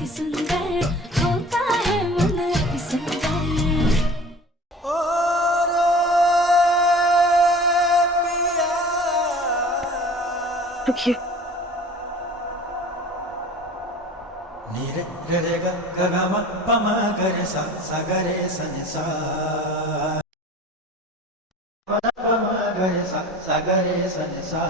अति सुंदर होता है मन अति सुंदर। रुकिए। नीरे रे रे ग ग ग म प म ग रे सा सा ग रे सा नि सा प म ग रे सा सा ग रे सा नि सा।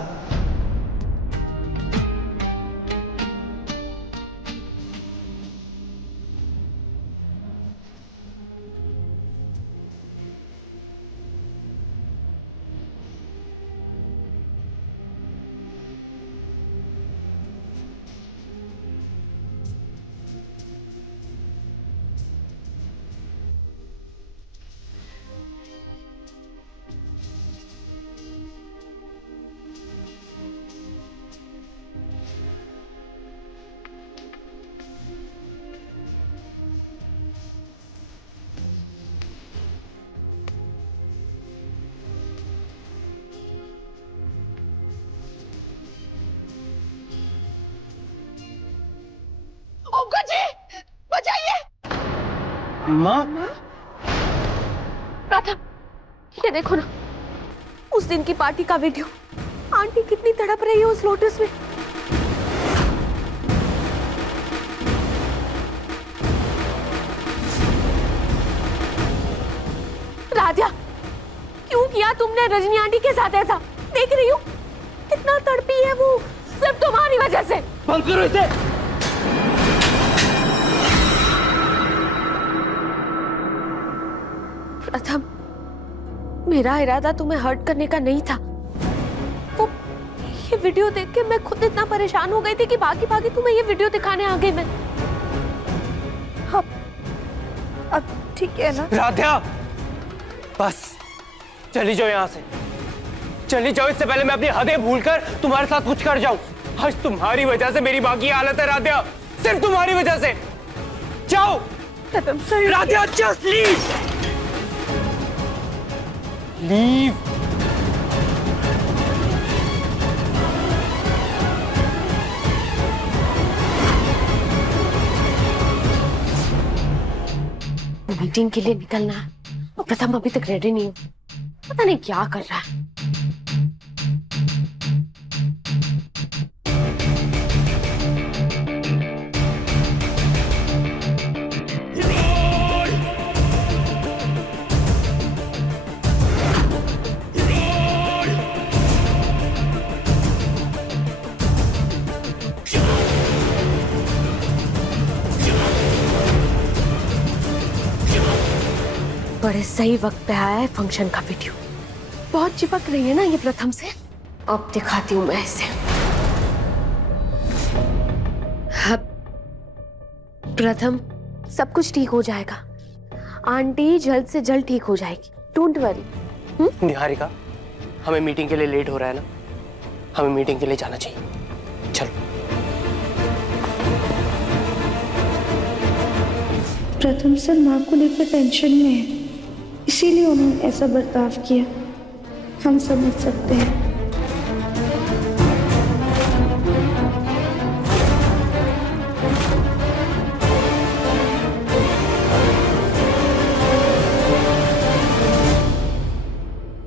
माँ, प्रथम, ये देखो ना, उस दिन की पार्टी का वीडियो। आंटी कितनी तड़प रही है उस लोटस में। राजा, क्यों किया तुमने रजनी आंटी के साथ ऐसा? देख रही हूँ कितना तड़पी है वो, सिर्फ तुम्हारी वजह से। बंद करो इसे। प्रथम, मेरा इरादा तुम्हें हर्ट करने का नहीं था। वो ये वीडियो देख के मैं खुद इतना परेशान हो गई थी कि भागी भागी तुम्हें ये वीडियो दिखाने आ गई मैं। अब ठीक है ना? राध्या, बस चली जाओ यहाँ से, चली जाओ, इससे पहले मैं अपनी हदें भूलकर तुम्हारे साथ कुछ कर जाऊं। आज तुम्हारी वजह से मेरी बाकी हालत है राध्या, सिर्फ तुम्हारी वजह से। जाओ प्रथम sir, Radhya, just leave. Leave. Meeting के लिए निकलना है और प्रथम अभी तक रेडी नहीं हो। पता नहीं क्या कर रहा है। बड़े सही वक्त पे आया है फंक्शन का वीडियो। बहुत चिपक रही है ना ये प्रथम से। अब दिखाती हूँ मैं इसे। अब प्रथम, सब कुछ ठीक हो जाएगा। आंटी जल्द से जल्द ठीक हो जाएगी, डोंट वरी। निहारिका, हमें मीटिंग के लिए लेट हो रहा है ना, हमें मीटिंग के लिए जाना चाहिए। चलो। प्रथम सर माँ को लेकर टेंशन में है, इसीलिए उन्होंने ऐसा बर्ताव किया। हम समझ सकते हैं।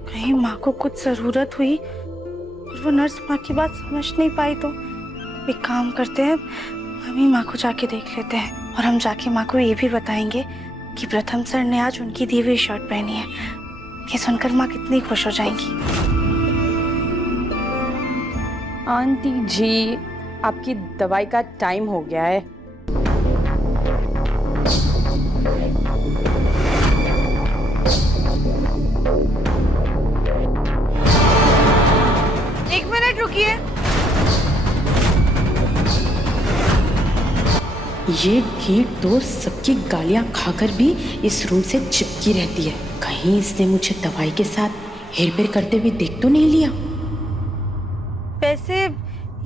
कहीं माँ को कुछ जरूरत हुई और वो नर्स माँ की बात समझ नहीं पाई तो एक काम करते हैं, हम ही माँ को जाके देख लेते हैं और हम जाके माँ को ये भी बताएंगे कि प्रथम सर ने आज उनकी दी हुई शर्ट पहनी है। ये सुनकर माँ कितनी खुश हो जाएंगी। आंटी जी, आपकी दवाई का टाइम हो गया है। एक मिनट रुकिए। ये ढीठ दोस्त सबकी गालियां खाकर भी इस रूम से चिपकी रहती है। कहीं इसने मुझे दवाई के साथ हेरफेर करते हुए देख तो नहीं लिया। वैसे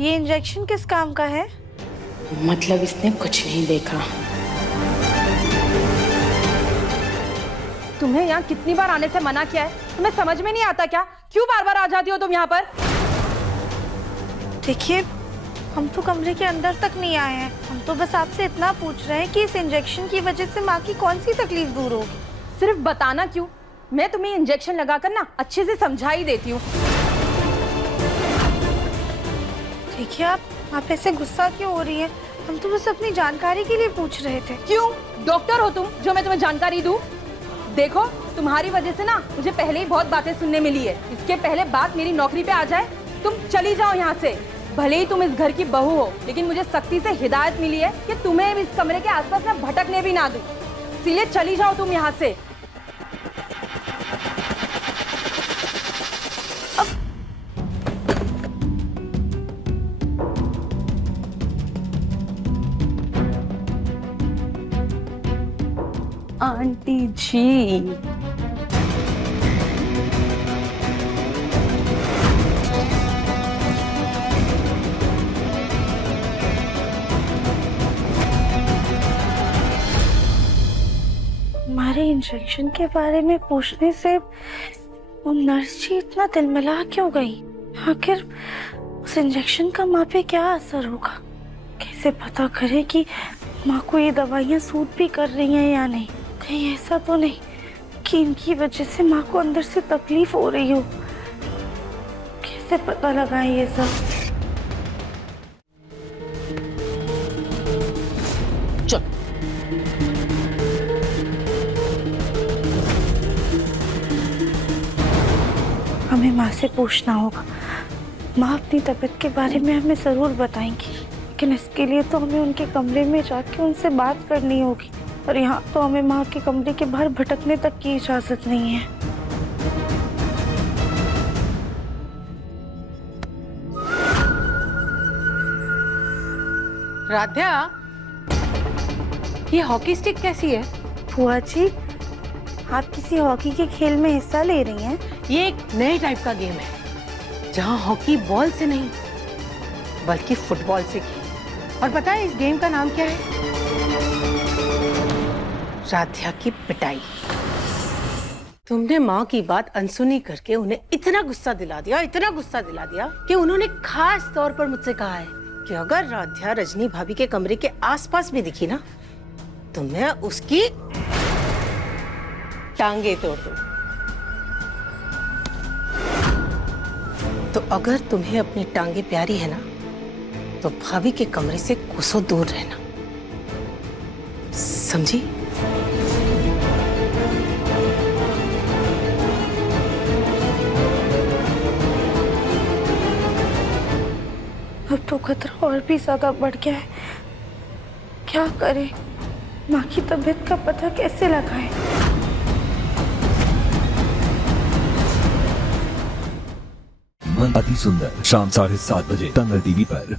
ये इंजेक्शन किस काम का है? मतलब इसने कुछ नहीं देखा। तुम्हें यहाँ कितनी बार आने से मना किया है, तुम्हें समझ में नहीं आता क्या? क्यों बार बार आ जाती हो तुम यहाँ पर? देखिए, हम तो कमरे के अंदर तक नहीं आए हैं। हम तो बस आपसे इतना पूछ रहे हैं कि इस इंजेक्शन की वजह से माँ की कौन सी तकलीफ दूर होगी। सिर्फ बताना क्यों? मैं तुम्हें इंजेक्शन लगाकर ना अच्छे से समझा ही देती हूँ। देखिए आप ऐसे गुस्सा क्यों हो रही है? हम तो बस अपनी जानकारी के लिए पूछ रहे थे। क्यों? डॉक्टर हो तुम जो मैं तुम्हें जानकारी दूं? देखो तुम्हारी वजह से ना मुझे पहले ही बहुत बातें सुनने मिली है। इसके पहले बात मेरी नौकरी पे आ जाए तुम चली जाओ यहाँ से। भले ही तुम इस घर की बहू हो, लेकिन मुझे सख्ती से हिदायत मिली है कि तुम्हें इस कमरे के आसपास ना भटकने भी ना दूं। इसीलिए चली जाओ तुम यहाँ से। आंटी जी, हमारे इंजेक्शन के बारे में पूछने से वो नर्स जी इतना तिलमिला क्यों गई? आखिर उस इंजेक्शन का माँ पे क्या असर होगा? कैसे पता करे कि माँ को ये दवाइयाँ सूट भी कर रही हैं या नहीं? कहीं ऐसा तो नहीं कि इनकी वजह से माँ को अंदर से तकलीफ हो रही हो? कैसे पता लगाएं ये सब? हमें माँ से पूछना होगा। माँ अपनी तबीयत के बारे में हमें ज़रूर बताएंगी, लेकिन इसके लिए तो हमें उनके कमरे में जाके उनसे बात करनी होगी। और यहाँ तो हमें माँ के कमरे के बाहर भटकने तक की इजाज़त नहीं है। राध्या, ये हॉकी स्टिक कैसी है? बुआ जी, आप किसी हॉकी के खेल में हिस्सा ले रही हैं? ये एक नए टाइप का गेम है जहाँ हॉकी बॉल से नहीं बल्कि फुटबॉल से खेल। और पता है इस गेम का नाम क्या है? राध्या की पिटाई। तुमने माँ की बात अनसुनी करके उन्हें इतना गुस्सा दिला दिया कि उन्होंने खास तौर पर मुझसे कहा है कि अगर राध्या रजनी भाभी के कमरे के आसपास भी दिखी ना तो मैं उसकी टांगे तोड़ दूं। तो अगर तुम्हें अपनी टांगे प्यारी है ना तो भाभी के कमरे से कोसों दूर रहना, समझी? अब तो खतरा और भी ज्यादा बढ़ गया है। क्या करें? माँ की तबीयत का पता कैसे लगाएं? अति सुंदर शाम 7:30 बजे दंगल टीवी पर।